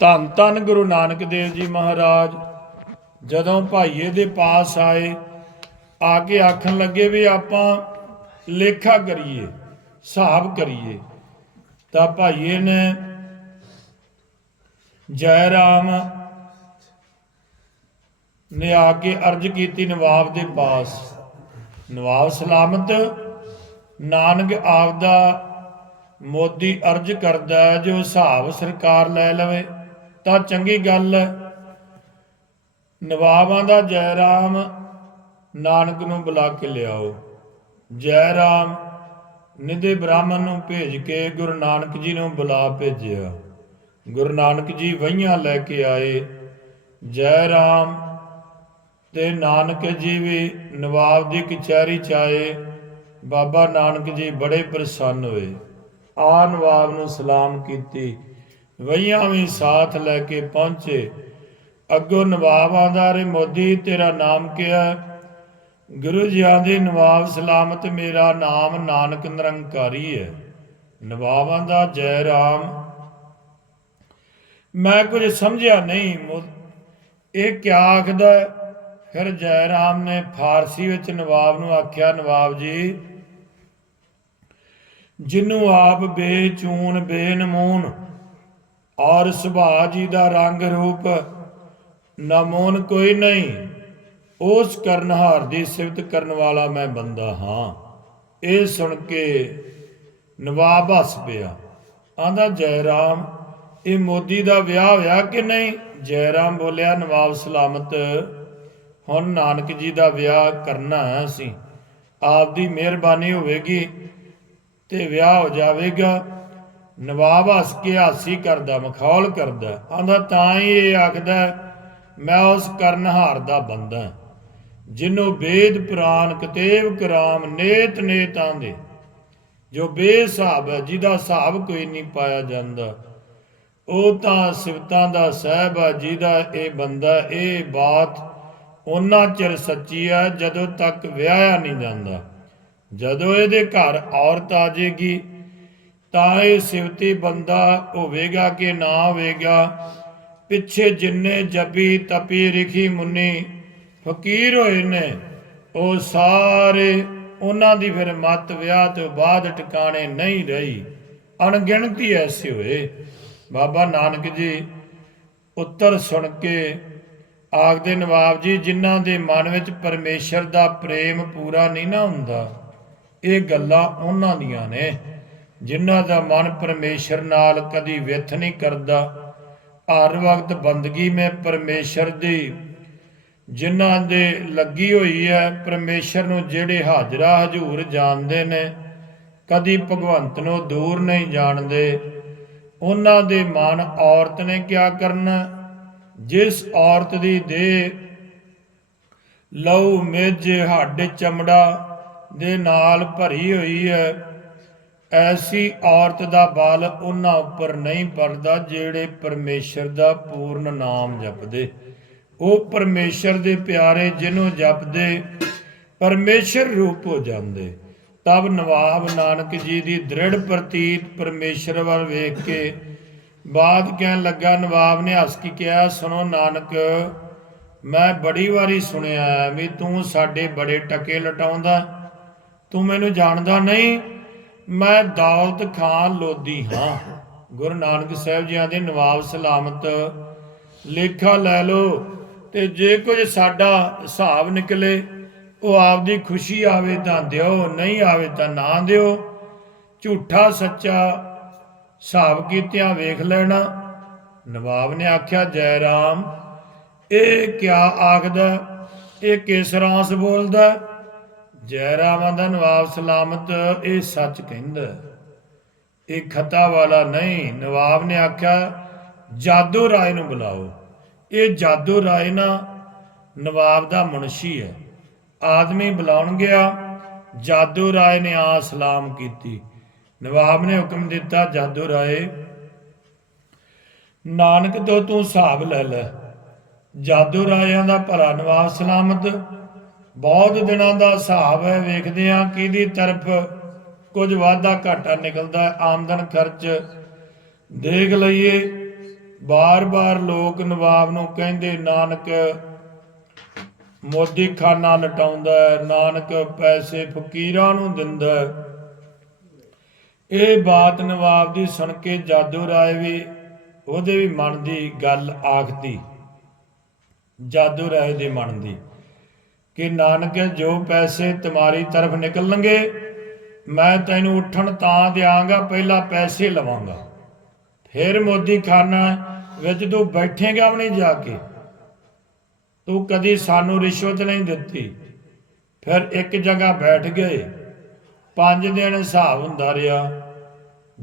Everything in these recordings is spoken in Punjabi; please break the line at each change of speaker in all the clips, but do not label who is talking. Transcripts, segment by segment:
ਧੰਨ ਧੰਨ ਗੁਰੂ ਨਾਨਕ ਦੇਵ ਜੀ ਮਹਾਰਾਜ। ਜਦੋਂ ਭਾਈਏ ਦੇ ਪਾਸ ਆਏ ਆ ਕੇ ਆਖਣ ਲੱਗੇ ਵੀ ਆਪਾਂ ਲੇਖਾ ਕਰੀਏ ਹਿਸਾਬ ਕਰੀਏ ਤਾਂ ਭਾਈਏ ਨੇ ਜੈ ਰਾਮ ਨੇ ਆ ਕੇ ਅਰਜ ਕੀਤੀ ਨਵਾਬ ਦੇ ਪਾਸ। ਨਵਾਬ ਸਲਾਮਤ ਨਾਨਕ ਆਪਦਾ ਮੋਦੀ ਅਰਜ ਕਰਦਾ ਹੈ, ਜੋ ਹਿਸਾਬ ਸਰਕਾਰ ਲੈ ਲਵੇ। ਤਾਂ ਚੰਗੀ ਗੱਲ ਨਵਾਬਾਂ ਦਾ ਜੈ ਰਾਮ ਨਾਨਕ ਨੂੰ ਬੁਲਾ ਕੇ ਲਿਆਓ। ਜੈ ਰਾਮ ਨਿਧੇ ਬ੍ਰਾਹਮਣ ਨੂੰ ਭੇਜ ਕੇ ਗੁਰੂ ਨਾਨਕ ਜੀ ਨੂੰ ਬੁਲਾ ਭੇਜਿਆ। ਗੁਰੂ ਨਾਨਕ ਜੀ ਵਹੀਆਂ ਲੈ ਕੇ ਆਏ। ਜੈ ਰਾਮ ਤੇ ਨਾਨਕ ਜੀ ਵੀ ਨਵਾਬ ਦੀ ਕਚਹਿਰੀ ਚ ਆਏ। ਬਾਬਾ ਨਾਨਕ ਜੀ ਬੜੇ ਪ੍ਰਸੰਨ ਹੋਏ। ਆ ਨਵਾਬ ਨੂੰ ਸਲਾਮ ਕੀਤੀ। ਵਈਆਂ ਵੀ ਸਾਥ ਲੈ ਕੇ ਪਹੁੰਚੇ। ਅੱਗੋਂ ਨਵਾਬ ਆਂਦਾ ਰੇ ਮੋਦੀ, ਤੇਰਾ ਨਾਮ ਕਿਹਾ ਗੁਰੂ ਜੀ ਆਂਦੇ, ਨਵਾਬ, ਸਲਾਮਤ ਮੇਰਾ ਨਾਮ ਨਾਨਕ ਨਿਰੰਕਾਰੀ ਹੈ। ਨਵਾਬਾਂ ਦਾ ਜੈ ਰਾਮ। ਮੈਂ ਕੁਝ ਸਮਝਿਆ ਨਹੀਂ। ਮੋ- ਇਹ ਕਿਆ ਆਖਦਾ ਫਿਰ ਜੈ ਰਾਮ ਨੇ ਫਾਰਸੀ ਵਿੱਚ ਨਵਾਬ ਨੂੰ ਆਖਿਆ, ਨਵਾਬ ਜੀ, ਜਿਨੂੰ ਆਪ ਬੇਚੂਨ, ਬੇਨਮੂਨ ਔਰ ਸੁਭਾ ਜੀ ਦਾ ਰੰਗ ਰੂਪ ਨਮੋਨ ਕੋਈ ਨਹੀਂ। ਉਸ ਕਰਨਹਾਰ ਦੀ ਸਿਫਤ ਕਰਨ ਵਾਲਾ ਮੈਂ ਬੰਦਾ ਹਾਂ। ਇਹ ਸੁਣ ਕੇ ਨਵਾਬ ਹੱਸ ਪਿਆ। ਆਂਦਾ ਜੈ ਰਾਮ ਇਹ ਮੋਦੀ ਦਾ ਵਿਆਹ ਹੋਇਆ ਕਿ ਨਹੀਂ? ਜੈ ਰਾਮ ਬੋਲਿਆ, ਨਵਾਬ ਸਲਾਮਤ, ਹੁਣ ਨਾਨਕ ਜੀ ਦਾ ਵਿਆਹ ਕਰਨਾ ਹੈ ਅਸੀਂ। ਆਪ ਦੀ ਮਿਹਰਬਾਨੀ ਹੋਵੇਗੀ ਤੇ ਵਿਆਹ ਹੋ ਜਾਵੇਗਾ। ਨਵਾਬ ਹੱਸ ਕੇ ਹਾਸੀ ਕਰਦਾ, ਮਖੌਲ ਕਰਦਾ ਆਂਦਾ ਤਾਂ ਹੀ ਇਹ ਆਖਦਾ, ਮੈਂ ਉਸ ਕਰਨਹਾਰ ਦਾ ਬੰਦਾ ਜਿਨੂੰ ਵੇਦ ਪੁਰਾਨ ਕਤੇਬ ਕਰਾਮ ਨੇਤ ਨੇਤ ਆਂਦੇ ਜੋ ਬੇਹਿਸਾਬ ਹੈ, ਜਿਹਦਾ ਹਿਸਾਬ ਕੋਈ ਨਹੀਂ ਪਾਇਆ ਜਾਂਦਾ, ਉਹ ਤਾਂ ਸਿਫਤਾਂ ਦਾ ਸਹਿਬ ਹੈ, ਜਿਹਦਾ ਇਹ ਬੰਦਾ, ਇਹ ਬਾਤ ਉਹਨਾਂ ਚਿਰ ਸੱਚੀ ਹੈ, ਜਦੋਂ ਤੱਕ ਵਿਆਹਿਆ ਨਹੀਂ ਜਾਂਦਾ। ਜਦੋਂ ਇਹਦੇ ਘਰ ਔਰਤ ਆ ਜੇਗੀ ਤਾਂ ਇਹ ਸਿਵਤੀ ਬੰਦਾ ਹੋਵੇਗਾ ਕਿ ਨਾ ਹੋਵੇਗਾ? ਪਿੱਛੇ ਜਿੰਨੇ ਜਪੀ ਤਪੀ ਰਿਖੀ ਮੁੰਨੀ, ਫਕੀਰ ਹੋਏ ਨੇ। ਉਹ ਸਾਰੇ ਉਹਨਾਂ ਦੀ ਫਿਰ ਮਤ ਵਿਆਹ ਤੋਂ ਬਾਅਦ ਟਿਕਾਣੇ ਨਹੀਂ ਰਹੀ। ਅਣਗਿਣਤੀ ਐਸੇ ਹੋਏ। ਬਾਬਾ ਨਾਨਕ ਜੀ, ਉੱਤਰ ਸੁਣ ਕੇ ਆਖਦੇ, ਨਵਾਬ ਜੀ, ਜਿਨ੍ਹਾਂ ਦੇ ਮਨ ਵਿੱਚ ਪਰਮੇਸ਼ਰ ਦਾ ਪ੍ਰੇਮ ਪੂਰਾ ਨਹੀਂ ਨਾ ਹੁੰਦਾ, ਇਹ ਗੱਲਾਂ ਉਹਨਾਂ ਦੀਆਂ ਨੇ। ਜਿਨ੍ਹਾਂ ਦਾ ਮਨ ਪਰਮੇਸ਼ਰ ਨਾਲ ਕਦੀ ਵਿਥ ਨਹੀਂ ਕਰਦਾ, ਹਰ ਵਕਤ ਬੰਦਗੀ ਮੈਂ ਪਰਮੇਸ਼ਰ ਦੀ। ਜਿਨ੍ਹਾਂ ਦੇ ਲੱਗੀ ਹੋਈ ਹੈ, ਪਰਮੇਸ਼ਰ ਨੂੰ ਜਿਹੜੇ ਹਾਜ਼ਰਾ ਹਜੂਰ ਜਾਣਦੇ ਨੇ, ਕਦੀ ਭਗਵੰਤ ਨੂੰ ਦੂਰ ਨਹੀਂ ਜਾਣਦੇ। ਉਹਨਾਂ ਦੇ ਮਨ ਔਰਤ ਨੇ ਕਿਆ ਕਰਨਾ? ਜਿਸ ਔਰਤ ਦੀ ਦੇਹ ਲਹੂ ਮੇਜ ਹੱਡ ਚਮੜਾ ਦੇ ਨਾਲ ਭਰੀ ਹੋਈ ਹੈ ਐਸੀ ਔਰਤ ਦਾ ਬਲ ਉਹਨਾਂ ਉੱਪਰ ਨਹੀਂ ਪੜਦਾ ਜਿਹੜੇ ਪਰਮੇਸ਼ਰ ਦਾ ਪੂਰਨ ਨਾਮ ਜਪਦੇ। ਉਹ ਪਰਮੇਸ਼ਰ ਦੇ ਪਿਆਰੇ ਜਿਹਨੂੰ ਜਪਦੇ, ਪਰਮੇਸ਼ਰ ਰੂਪ ਹੋ ਜਾਂਦੇ। ਤਬ ਨਵਾਬ ਨਾਨਕ ਜੀ ਦੀ ਦ੍ਰਿੜ ਪ੍ਰਤੀਤ ਪਰਮੇਸ਼ਰ ਵੱਲ ਵੇਖ ਕੇ ਬਾਅਦ ਕਹਿਣ ਲੱਗਾ, ਨਵਾਬ ਨੇ ਹੱਸ ਕੇ ਕਿਹਾ, ਸੁਣੋ ਨਾਨਕ, ਮੈਂ ਬੜੀ ਵਾਰੀ ਸੁਣਿਆ ਹੈ ਵੀ ਤੂੰ ਸਾਡੇ ਬੜੇ ਟਕੇ ਲਟਾਉਂਦਾ। ਤੂੰ ਮੈਨੂੰ ਜਾਣਦਾ ਨਹੀਂ ਮੈਂ ਦੌਲਤ ਖਾਨ ਲੋਦੀ ਹਾਂ। ਗੁਰੂ ਨਾਨਕ ਸਾਹਿਬ ਜੀਆਂ ਦੇ ਨਵਾਬ ਸਲਾਮਤ ਲੇਖਾ ਲੈ ਲਓ ਤੇ ਜੇ ਕੁਝ ਸਾਡਾ ਹਿਸਾਬ ਨਿਕਲੇ, ਉਹ ਆਪਦੀ ਖੁਸ਼ੀ ਆਵੇ ਤਾਂ ਦਿਓ, ਨਹੀਂ ਆਵੇ ਤਾਂ ਨਾ ਦਿਓ। ਝੂਠਾ ਸੱਚਾ ਹਿਸਾਬ ਕੀਤਿਆਂ ਵੇਖ ਲੈਣਾ। ਨਵਾਬ ਨੇ ਆਖਿਆ, ਜੈ ਰਾਮ, ਇਹ ਕਿਆ ਆਖਦਾ, ਇਹ ਕਿਸ ਰਾਸ ਬੋਲਦਾ? ਜੈ ਰਾਮਾਂ ਦਾ ਨਵਾਬ ਸਲਾਮਤ ਇਹ ਸੱਚ ਕਹਿੰਦਾ ਇਹ ਖਤਾ ਵਾਲਾ ਨਹੀਂ, ਨਵਾਬ ਨੇ ਆਖਿਆ, ਜਾਦੂ ਰਾਏ ਨੂੰ ਬੁਲਾਓ। ਇਹ ਜਾਦੂ ਰਾਏ ਨਾ ਨਵਾਬ ਦਾ ਮੁਨਸ਼ੀ ਹੈ। ਆਦਮੀ ਬੁਲਾਉਣ ਗਿਆ, ਜਾਦੂ ਰਾਏ ਨੇ ਆ ਸਲਾਮ ਕੀਤੀ। ਨਵਾਬ ਨੇ ਹੁਕਮ ਦਿੱਤਾ, ਜਾਦੂ ਰਾਏ, ਨਾਨਕ ਤੋਂ ਤੂੰ ਹਿਸਾਬ ਲੈ ਲੈ। ਜਾਦੂ ਰਾਇਆਂ ਦਾ ਭਰਾ ਨਵਾਬ ਸਲਾਮਤ ਬਹੁਤ ਦਿਨਾਂ ਦਾ ਹਿਸਾਬ ਹੈ, ਵੇਖਦੇ ਆ ਕਿਹਦੀ ਤਰਫ ਕੁਝ ਵਾਧਾ ਘਾਟਾ ਨਿਕਲਦਾ ਆਮਦਨ ਖਰਚ ਦੇਖ ਲਈਏ। ਬਾਰ-ਬਾਰ ਲੋਕ ਨਵਾਬ ਨੂੰ ਕਹਿੰਦੇ, ਨਾਨਕ ਮੋਦੀ ਖਾਨਾ ਲਟਾਉਂਦਾ ਨਾਨਕ ਪੈਸੇ ਫਕੀਰਾਂ ਨੂੰ ਦਿੰਦਾ ਇਹ ਬਾਤ ਨਵਾਬ ਦੀ ਸੁਣ ਕੇ ਜਾਦੂ ਰਾਏ ਵੀ ਉਹਦੇ ਵੀ ਮਨ ਦੀ ਗੱਲ ਆਖਦੀ। ਜਾਦੂ ਰਾਏ ਦੇ ਮਨ ਦੀ। ਕਿ ਨਾਨਕ ਜੋ ਪੈਸੇ ਤੁਹਾਡੀ ਤਰਫ ਨਿਕਲਣਗੇ, ਮੈਂ ਤੈਨੂੰ ਉੱਠਣ ਤਾਂ ਦਿਆਂਗਾ, ਪਹਿਲਾਂ ਪੈਸੇ ਲਵਾਂਗਾ। ਫਿਰ ਮੋਦੀ ਖਾਨਾ ਵਿੱਚ ਤੂੰ ਬੈਠੇਗਾ ਵੀ ਨਹੀਂ ਜਾ ਕੇ। ਤੂੰ ਕਦੀ ਸਾਨੂੰ ਰਿਸ਼ਵਤ ਨਹੀਂ ਦਿੱਤੀ। ਫਿਰ ਇੱਕ ਜਗ੍ਹਾ ਬੈਠ ਗਏ। ਪੰਜ ਦਿਨ ਹਿਸਾਬ ਹੁੰਦਾ ਰਿਹਾ।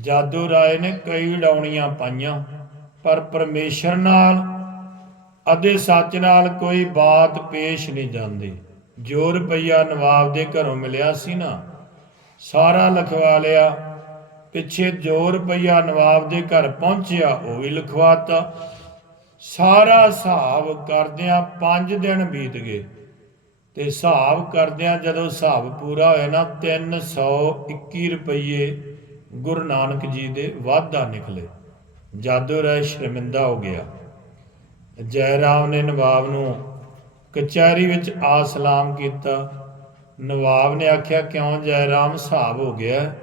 ਜਾਦੂ ਰਾਏ ਨੇ ਕਈ ਡਾਉਣੀਆਂ ਪਾਈਆਂ, ਪਰ ਪਰਮੇਸ਼ਰ ਨਾਲ ਅਤੇ ਸੱਚ ਨਾਲ ਕੋਈ ਬਾਤ ਪੇਸ਼ ਨਹੀਂ ਜਾਂਦੀ। ਜੋ ਰੁਪਈਆ ਨਵਾਬ ਦੇ ਘਰੋਂ ਮਿਲਿਆ ਸੀ ਨਾ, ਸਾਰਾ ਲਿਖਵਾ ਲਿਆ। ਪਿੱਛੇ ਜੋ ਰੁਪਈਆ ਨਵਾਬ ਦੇ ਘਰ ਪਹੁੰਚਿਆ, ਉਹ ਵੀ ਲਿਖਵਾਤਾ। ਸਾਰਾ ਹਿਸਾਬ ਕਰਦਿਆਂ 5 ਦਿਨ ਬੀਤ ਗਏ ਤੇ ਹਿਸਾਬ ਕਰਦਿਆਂ ਜਦੋਂ ਹਿਸਾਬ ਪੂਰਾ ਹੋਇਆ ਨਾ 321 ਰੁਪਏ ਗੁਰੂ ਨਾਨਕ ਜੀ ਦੇ ਵਾਧਾ ਨਿਕਲੇ। ਜਾਦੂ ਰਹਿ ਸ਼ਰਮਿੰਦਾ ਹੋ ਗਿਆ। ਜੈ ਰਾਮ ਨੇ ਨਵਾਬ ਨੂੰ ਕਚਹਿਰੀ ਵਿੱਚ ਆ ਸਲਾਮ ਕੀਤਾ। ਨਵਾਬ ਨੇ ਆਖਿਆ, ਕਿਉਂ ਜੈ ਰਾਮ ਹਿਸਾਬ ਹੋ ਗਿਆ?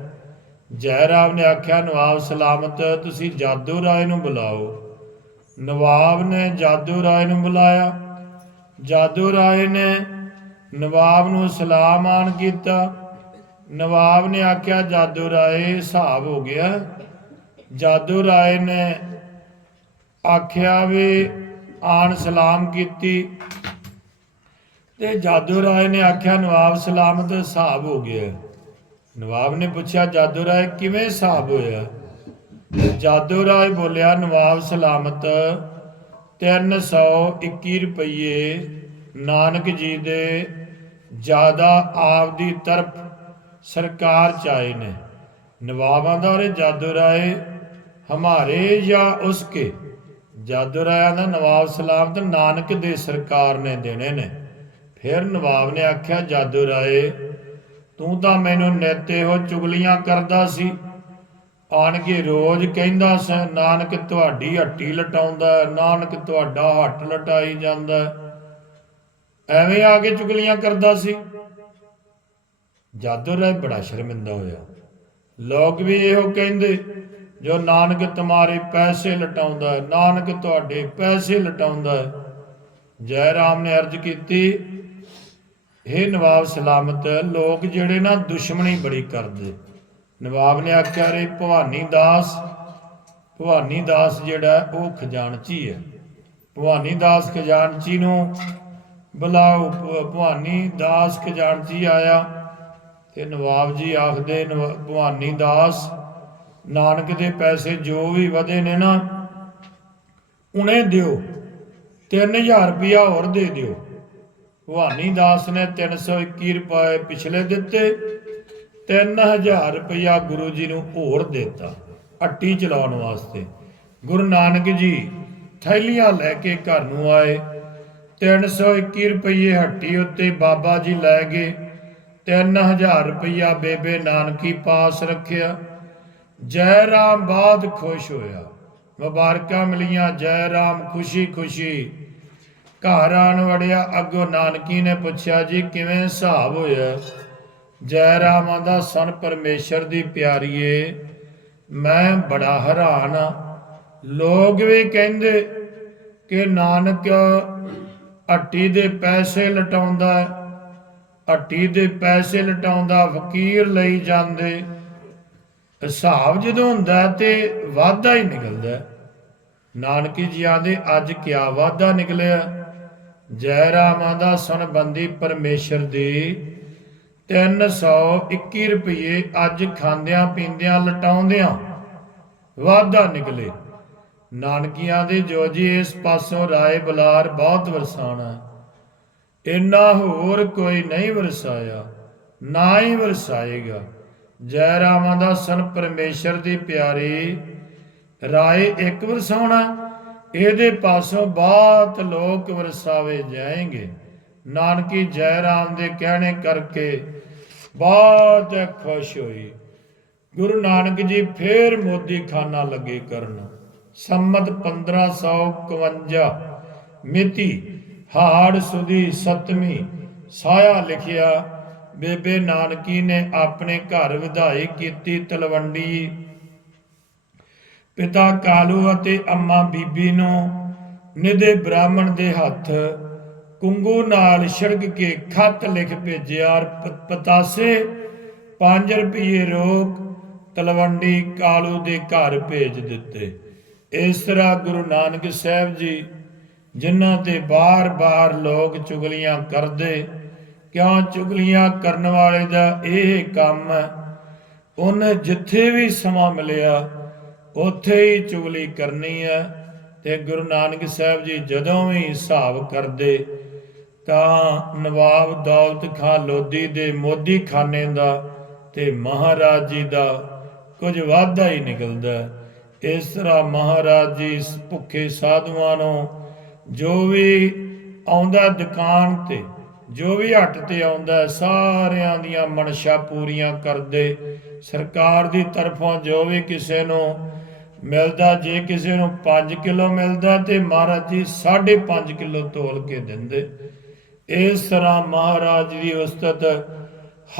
ਜੈ ਰਾਮ ਨੇ ਆਖਿਆ, ਨਵਾਬ ਸਲਾਮਤ, ਤੁਸੀਂ ਜਾਦੂ ਰਾਏ ਨੂੰ ਬੁਲਾਓ। ਨਵਾਬ ਨੇ ਜਾਦੂ ਰਾਏ ਨੂੰ ਬੁਲਾਇਆ। ਜਾਦੂ ਰਾਏ ਨੇ ਨਵਾਬ ਨੂੰ ਸਲਾਮ ਆਨ ਕੀਤਾ। ਨਵਾਬ ਨੇ ਆਖਿਆ, ਜਾਦੂ ਰਾਏ ਹਿਸਾਬ ਹੋ ਗਿਆ। ਜਾਦੂ ਰਾਏ ਨੇ ਆਖਿਆ ਵੀ ਆਣ ਸਲਾਮ ਕੀਤੀ। ਤੇ ਜਾਦੂ ਰਾਏ ਨੇ ਆਖਿਆ, ਨਵਾਬ ਸਲਾਮਤ ਹਿਸਾਬ ਹੋ ਗਿਆ। ਨਵਾਬ ਨੇ ਪੁੱਛਿਆ ਜਾਦੂ ਰਾਏ ਕਿਵੇਂ ਹਿਸਾਬ ਹੋਇਆ? ਜਾਦੂ ਰਾਏ ਬੋਲਿਆ, ਨਵਾਬ ਸਲਾਮਤ 321 ਰੁਪਏ ਨਾਨਕ ਜੀ ਦੇ ਜ਼ਿਆਦਾ ਆਪ ਦੀ ਤਰਫ ਸਰਕਾਰ ਚਾਏ ਨੇ। ਨਵਾਬਾਂ ਦਾ ਰੇ ਜਾਦੂ ਰਾਏ ਹਮਾਰੇ ਜਾਂ ਉਸਕੇ? ਜਾਦੂ ਰਾਇਆ ਦਾ ਨਵਾਬ ਸਲਾਮਤ ਨਾਨਕ ਦੇ ਸਰਕਾਰ ਨੇ ਦੇਣੇ ਨੇ, ਫਿਰ ਨਵਾਬ ਨੇ ਆਖਿਆ, ਜਾਦੂ ਰਾਏ ਤੂੰ ਤਾਂ ਮੈਨੂੰ ਨੇਤੇ ਹੋ ਚੁਗਲੀਆਂ ਕਰਦਾ ਸੀ। ਆਣ ਕੇ ਰੋਜ਼ ਕਹਿੰਦਾ ਸੀ, ਨਾਨਕ ਤੁਹਾਡੀ ਹੱਟੀ ਲਟਾਉਂਦਾ ਨਾਨਕ ਤੁਹਾਡਾ ਹੱਟ ਲਟਾਈ ਜਾਂਦਾ ਐਵੇਂ ਆ ਕੇ ਚੁਗਲੀਆਂ ਕਰਦਾ ਸੀ। ਜਾਦੂ ਰਾਏ ਬੜਾ ਸ਼ਰਮਿੰਦਾ ਹੋਇਆ। ਲੋਕ ਵੀ ਇਹੋ ਕਹਿੰਦੇ ਜੋ ਨਾਨਕ ਤੁਹਾਰੇ ਪੈਸੇ ਲਟਾਉਂਦਾ ਹੈ, ਨਾਨਕ ਤੁਹਾਡੇ ਪੈਸੇ ਲਟਾਉਂਦਾ ਹੈ। ਜੈ ਰਾਮ ਨੇ ਅਰਜ਼ ਕੀਤੀ ਇਹ ਨਵਾਬ ਸਲਾਮਤ, ਲੋਕ ਜਿਹੜੇ ਨਾ ਦੁਸ਼ਮਣੀ ਬੜੀ ਕਰਦੇ। ਨਵਾਬ ਨੇ ਆਖਿਆ ਰੇ ਭਵਾਨੀ ਦਾਸ ਭਵਾਨੀ ਦਾਸ ਜਿਹੜਾ ਉਹ ਖਜ਼ਾਨਚੀ ਹੈ। ਭਵਾਨੀ ਦਾਸ ਖਜ਼ਾਨਚੀ ਨੂੰ ਬੁਲਾਓ ਭਵਾਨੀ ਦਾਸ ਖਜ਼ਾਨਚੀ ਆਇਆ। ਤੇ ਨਵਾਬ ਜੀ ਆਖਦੇ, ਨਵ- ਭਵਾਨੀ ਦਾਸ ਨਾਨਕ ਦੇ ਪੈਸੇ ਜੋ ਵੀ ਵਧੇ ਨੇ ਨਾ ਉਨੇ ਦਿਓ। 3000 ਰੁਪਇਆ ਹੋਰ ਦੇ ਦਿਓ। ਭਵਾਨੀ ਦਾਸ ਨੇ 321 ਰੁਪਏ ਪਿਛਲੇ ਦਿੱਤੇ। 3000 ਰੁਪਇਆ ਗੁਰੂ ਜੀ ਨੂੰ ਹੋਰ ਦਿੱਤਾ, ਅੱਟੀ ਚਲਾਉਣ ਵਾਸਤੇ। ਗੁਰੂ ਨਾਨਕ ਜੀ ਥੈਲੀਆਂ ਲੈ ਕੇ ਘਰ ਨੂੰ ਆਏ। 321 ਰੁਪਏ ਹੱਟੀ ਉੱਤੇ ਬਾਬਾ ਜੀ ਲੈ ਗਏ। 3000 ਰੁਪਇਆ ਬੇਬੇ ਨਾਨਕੀ ਪਾਸ ਰੱਖਿਆ। ਜੈ ਰਾਮ ਬਾਦ ਖੁਸ਼ ਹੋਇਆ। ਮੁਬਾਰਕਾਂ ਮਿਲੀਆਂ, ਜੈ ਰਾਮ, ਖੁਸ਼ੀ ਖੁਸ਼ੀ। ਘਰ ਆਣ ਵੜਿਆ ਅੱਗੋਂ ਨਾਨਕੀ ਨੇ ਪੁੱਛਿਆ, ਜੀ, ਕਿਵੇਂ ਹਿਸਾਬ ਹੋਇਆ? ਜੈ ਰਾਮ ਆਂਦਾ, ਸਨ ਪਰਮੇਸ਼ਰ ਦੀ ਪਿਆਰੀਏ, ਮੈਂ ਬੜਾ ਹੈਰਾਨ ਆ। ਲੋਕ ਵੀ ਕਹਿੰਦੇ ਕਿ ਨਾਨਕ ਹੱਟੀ ਦੇ ਪੈਸੇ ਲਟਾਉਂਦਾ ਹੱਟੀ ਦੇ ਪੈਸੇ ਲਟਾਉਂਦਾ ਫਕੀਰ ਲਈ ਜਾਂਦੇ। ਹਿਸਾਬ ਜਦੋਂ ਹੁੰਦਾ ਹੈ ਤੇ ਵਾਧਾ ਹੀ ਨਿਕਲਦਾ ਨਾਨਕੀ ਜੀ ਆਂਦੇ ਅੱਜ ਕਿਆ ਵਾਧਾ ਨਿਕਲਿਆ? ਜੈ ਰਾਮਾਂ ਦਾ ਸੁਣ ਬੰਦੀ ਪਰਮੇਸ਼ਰ ਦੀ। 321 ਰੁਪਏ ਅੱਜ ਖਾਂਦਿਆਂ ਪੀਂਦਿਆਂ ਲਟਾਉਂਦਿਆਂ ਵਾਧਾ ਨਿਕਲੇ। ਨਾਨਕੀਆਂ ਦੇ ਜੋ ਜੀ ਇਸ ਪਾਸੋਂ ਰਾਏ ਬਲਾਰ ਬਹੁਤ ਵਰਸਾਣਾ ਇੰਨਾ ਹੋਰ ਕੋਈ ਨਹੀਂ ਵਰਸਾਇਆ, ਨਾ ਹੀ ਵਰਸਾਏਗਾ। ਜੈ ਰਾਮਾਂ ਦਾ ਸਨ ਪਰਮੇਸ਼ਰ ਦੀ ਪਿਆਰੀ, ਰਾਏ ਇੱਕ ਵਰਸਾਉਣਾ, ਇਹਦੇ ਪਾਸੋਂ ਬਹੁਤ ਲੋਕ ਵਰਸਾਵੇ ਜਾਣਗੇ ਨਾਨਕੀ ਜੈ ਰਾਮ ਦੇ ਕਹਿਣੇ ਕਰਕੇ ਬਹੁਤ ਖੁਸ਼ ਹੋਈ। ਗੁਰੂ ਨਾਨਕ ਜੀ ਫੇਰ ਮੋਦੀ ਖਾਨਾ ਲੱਗੇ ਕਰਨ। ਸੰਮਤ 1551 ਮਿਤੀ, ਹਾੜ ਸੁਦੀ ਸਤਵੀਂ, ਸਾਇਆ ਲਿਖਿਆ ਬੇਬੇ ਨਾਨਕੀ ਨੇ ਆਪਣੇ ਘਰ ਵਿਧਾਈ ਕੀਤੀ ਤਲਵੰਡੀ। ਪਿਤਾ ਕਾਲੂ ਅਤੇ ਅੰਮਾ ਬੀਬੀ ਨੂੰ ਨਿਦੇ ਬ੍ਰਾਹਮਣ ਦੇ ਹੱਥ ਕੁੰਗੂ ਨਾਲ ਛਿੜਕ ਕੇ ਖਤ ਲਿਖ ਭੇਜਿਆ ਪਤਾਸੇ 5 ਰੁਪਏ ਰੋਕ ਤਲਵੰਡੀ ਕਾਲੂ ਦੇ ਘਰ ਭੇਜ ਦਿੱਤੇ। ਇਸ ਤਰ੍ਹਾਂ ਗੁਰੂ ਨਾਨਕ ਸਾਹਿਬ ਜੀ ਜਿਨ੍ਹਾਂ ਤੇ ਬਾਰ-ਬਾਰ ਲੋਕ ਚੁਗਲੀਆਂ ਕਰਦੇ ਕਿਉਂ ਚੁਗਲੀਆਂ ਕਰਨ ਵਾਲੇ ਦਾ ਇਹ ਕੰਮ? ਹੈ ਉਹਨੇ ਜਿੱਥੇ ਵੀ ਸਮਾਂ ਮਿਲਿਆ, ਉੱਥੇ ਹੀ ਚੁਗਲੀ ਕਰਨੀ ਹੈ ਤੇ ਗੁਰੂ ਨਾਨਕ ਸਾਹਿਬ ਜੀ ਜਦੋਂ ਵੀ ਹਿਸਾਬ ਕਰਦੇ, ਤਾਂ ਨਵਾਬ ਦੌਲਤ ਖਾਨ ਲੋਧੀ ਦੇ ਮੋਦੀ ਖਾਨੇ ਦਾ ਤੇ ਮਹਾਰਾਜ ਜੀ ਦਾ ਕੁਝ ਵਾਧਾ ਹੀ ਨਿਕਲਦਾ। ਇਸ ਤਰ੍ਹਾਂ ਮਹਾਰਾਜ ਜੀ ਭੁੱਖੇ ਸਾਧੂਆਂ ਨੂੰ ਜੋ ਵੀ ਆਉਂਦਾ ਦੁਕਾਨ ਤੇ ਜੋ ਵੀ ਹੱਟ ਤੇ ਆਉਂਦਾ ਸਾਰਿਆਂ ਦੀਆਂ ਮਨਸ਼ਾ ਪੂਰੀਆਂ ਕਰਦੇ। ਸਰਕਾਰ ਦੀ ਤਰਫੋਂ ਜੋ ਵੀ ਕਿਸੇ ਨੂੰ ਮਿਲਦਾ, ਜੇ ਕਿਸੇ ਨੂੰ 5 ਕਿਲੋ ਮਿਲਦਾ ਤੇ ਮਹਾਰਾਜ ਜੀ 5.5 ਕਿਲੋ ਤੋਲ ਕੇ ਦਿੰਦੇ। ਇਸ ਤਰ੍ਹਾਂ ਮਹਾਰਾਜ ਦੀ ਉਸਤਤ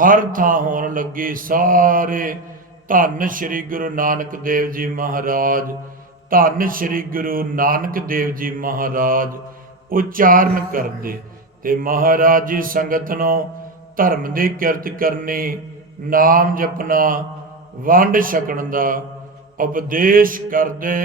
ਹਰ ਥਾਂ ਹੋਣ ਲੱਗੀ। ਸਾਰੇ ਧੰਨ ਸ੍ਰੀ ਗੁਰੂ ਨਾਨਕ ਦੇਵ ਜੀ ਮਹਾਰਾਜ, ਧੰਨ ਸ੍ਰੀ ਗੁਰੂ ਨਾਨਕ ਦੇਵ ਜੀ ਮਹਾਰਾਜ ਉਚਾਰਨ ਕਰਦੇ। ਤੇ ਮਹਾਰਾਜ ਜੀ ਸੰਗਤ ਨੂੰ ਧਰਮ ਦੀ ਕਿਰਤ ਕਰਨੀ, ਨਾਮ ਜਪਣਾ, ਵੰਡ ਛਕਣ ਦਾ ਉਪਦੇਸ਼ ਕਰਦੇ।